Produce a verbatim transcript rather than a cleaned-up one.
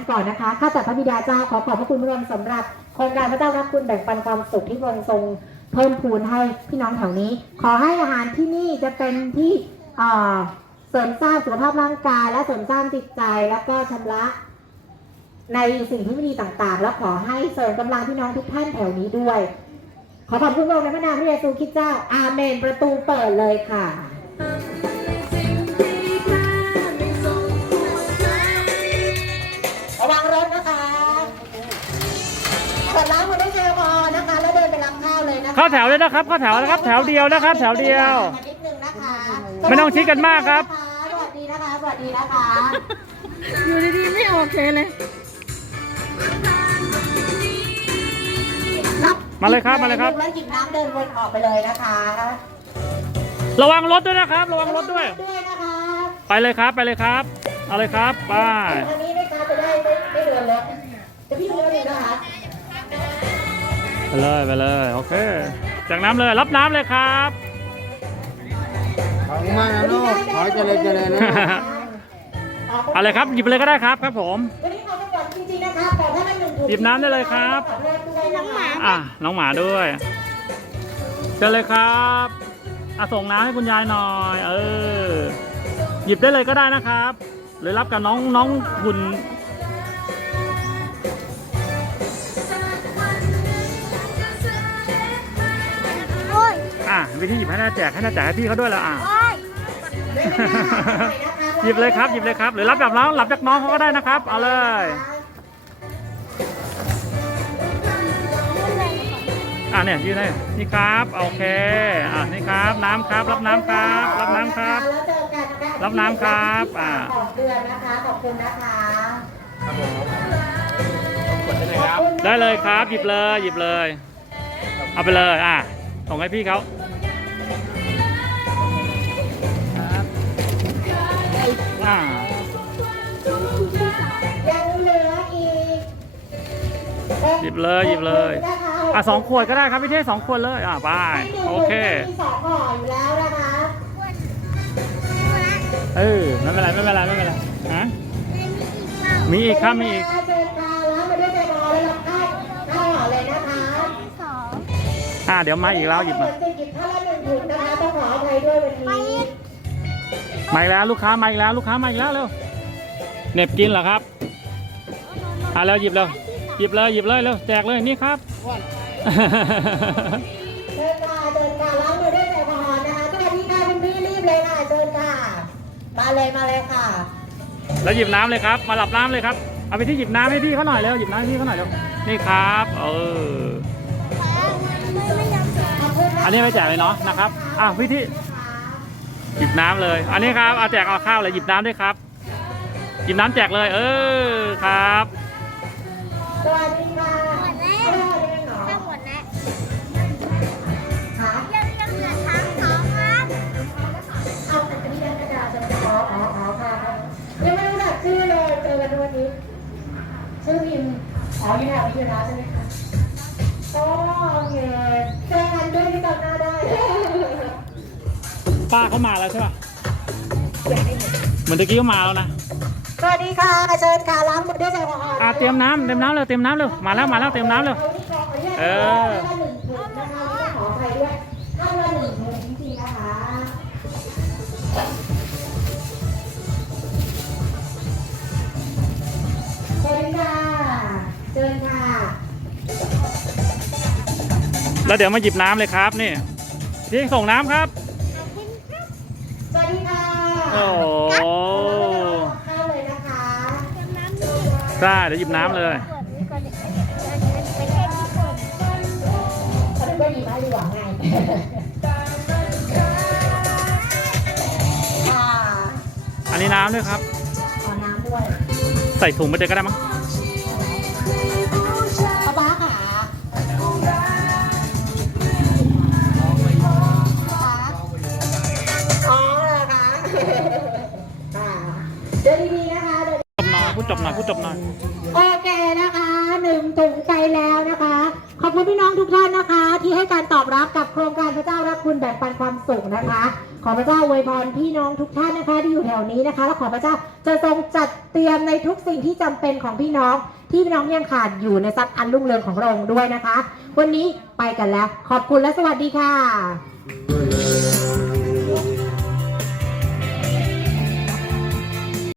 ก่อนนะคะข้าแต่พระบิดาเจ้าขอขอบพระคุณพระองค์สำหรับโครงการพระเจ้ารักคุณแบ่งปันความสุขที่พระองค์ทรงเพิ่มพูนให้พี่น้องแถวนี้ขอให้อาหารที่นี่จะเป็นที่เสริมสร้างสุขภาพร่างกายและเสริมสร้างจิตใจแล้วก็ชำระในสิ่งที่ไม่ดีต่างๆแล้วขอให้เสริมกำลังพี่น้องทุกท่านแถวนี้ด้วยขอขอบคุณพระองค์ในพระนามพระเยซูคริสต์เจ้าอาเมนประตูเปิดเลยค่ะระวังรถนะคะกดล้างมือด้วยแอลกอฮอล์นะคะแล้วเดินไปรับข้าวเลยนะคะเข้าแถวเลยนะครับเข้าแถวนะครับแถวเดียวนะครับแถวเดียวไม่ต้องชิดกันมากครับสวัสดีนะคะสวัสดีนะคะอยู่ดีๆไม่โอเคเลยมาเลยครับมาเลยครับแล้วหยิบน้ำเดินวนออกไปเลยนะคะระวังรถด้วยนะครับระวังรถด้วยไปเลยครับไปเลยครับเอาเลยครับไปทางนี้นะคะจะได้ไม่เดินรถจะพี่เดินเลยนะคะไปเลยไปเลยโอเคจากน้ำเลยรับน้ำเลยครับขอบคุณมากนะลูกขอเจริญเจริญนะอะไรครับหยิบเลยก็ได้ครับครับผมวันนี้ขอบคุณจริงๆนะคะขอท่านหนึ่งถุงหยิบน้ำได้เลยครับน้องหมาอ่ะน้องหมาด้วยเชิญเลยครับอ่ะส่งน้ำให้คุณยายหน่อยเออหยิบได้เลยก็ได้นะครับหรือรับกับน้องน้องหุ่นอ่ะวิธีหยิบให้หน้าแจกให้หน้าแจกให้พี่เขาด้วยแล้วอ่ะหยิบเลยครับหยิบเลยครับหรือรับจากน้องรับจากน้องเขาก็ได้นะครับเอาเลยอ่ะเนี่ยยืนให้นี่ครับโอเคอ่ะนี่ครับน้ำครับรับน้ำครับรับน้ำครับรับน้ำครับอ่ะเดือนนะคะขอบคุณนะคะได้เลยครับหยิบเลยหยิบเลยเอาไปเลยอ่ะส่งให้พี่เขาอ่ายังเหลืออีกหยิบเลยหยิบเลยอ่ะสองขวดก็ได้ครับพี่เท่สองขวดเลยอ่ะไปโอเคมีสองห่ออยู่แล้วนะคะเออไม่เป็นไรไม่เป็นไรไม่เป็นไรฮะมีอีกครับมีอีกเชิญค่ะแล้วมาด้วยใจรอแล้วรับได้ได้ห่อเลยนะคะอ่าเดี๋ยวมาอีกแล้วหยิบมาหยิบท่าละหนึ่งถุงนะคะต้องขออภัยด้วยวันนี้มาอีกแล้วลูกค้ามาอีกแล้วลูกค้ามาอีกแล้วเร็วเน็บกินเหรอครับอ่าแล้วหยิบเลยหยิบเลยหยิบเลยเร็วแจกเลยนี่ครับเชิญค่ะเชิญค่ะล้างมือด้วยแอลกอฮอล์นะคะสวัสดีค่ะคุณพี่รีบเลยค่ะเชิญค่ะมาเลยมาเลยค่ะแล้วหยิบน้ำเลยครับมาหลับน้ำเลยครับเอาไปที่หยิบน้ำให้พี่เขาหน่อยเร็วหยิบน้ำให้พี่เขาหน่อยเร็วนี่ครับเอออันนี้ไม่แจกเลยเนาะนะครับอ่ะพี่ที่หยิบน้ำเลยอันนี้ครับเอาแจกเอาข้าวเลยหยิบน้ำด้วยครับหยิบน้ำแจกเลยเออครับสวัสดีค่ะหมดแล้วถ้าหมดแล้วยังยังเหลือทั้งสองครับเอาแต่ที่ยังกระดาษจะขออ๋ออ๋อค่ะยังไม่รู้จักชื่อเลยเจอกันวันนี้ชื่อพิมอ๋ออยู่แถวนี้อยู่แล้วใช่ไหมคะโอเคเจอกันด้วยที่จำหน้าได้ป้าเขามาแล้วใช่ป่ะเหมือนตะกี้เขามาแล้วนะสวัสดีค่ะเชิญค่ะล้างมือด้วยแอลกอฮอล์อ่าเตรียมน้ำเตรียมน้ำเลยเตรียมน้ำเลยมาแล้วมาแล้วเตรียมน้ำเลยเออขออภัยด้วยถ้าละหนึ่งถุงจริงๆนะคะเชิญค่ะเชิญค่ะแล้วเดี๋ยวมาหยิบน้ำเลยครับนี่ที่ส่งน้ำครับสวัสดีค่ะโอ้ข้าวเลยนะคะใช่เดี๋ยวหยิบน้ำเลยเขาดูดีมากดีหวังไงอันนี้น้ำด้วยครับขอน้ำด้วยใส่ถุงไปเลยก็ได้มั้งป้าป้าค่ะอ๋อเหรอคะเดี๋ยวดีๆนะคะเดี๋ยวจบหน่อยพูดจบหน่อยพูดจบหน่อยโอเคนะคะหนึ่งถุงไปแล้วนะคะขอบคุณพี่น้องทุกท่านนะคะ ที่ให้การตอบรับกับโครงการพระเจ้ารักคุณแบ่งปันความสุขนะคะ ขอพระเจ้าอวยพรพี่น้องทุกท่านนะคะที่อยู่แถวนี้นะคะและขอพระเจ้าจะทรงจัดเตรียมในทุกสิ่งที่จำเป็นของพี่น้องที่พี่น้องยังขาดอยู่ในทรัพย์อันรุ่งเรืองของพระองค์ด้วยนะคะ วันนี้ไปกันแล้วขอบคุณและสวัสดีค่ะ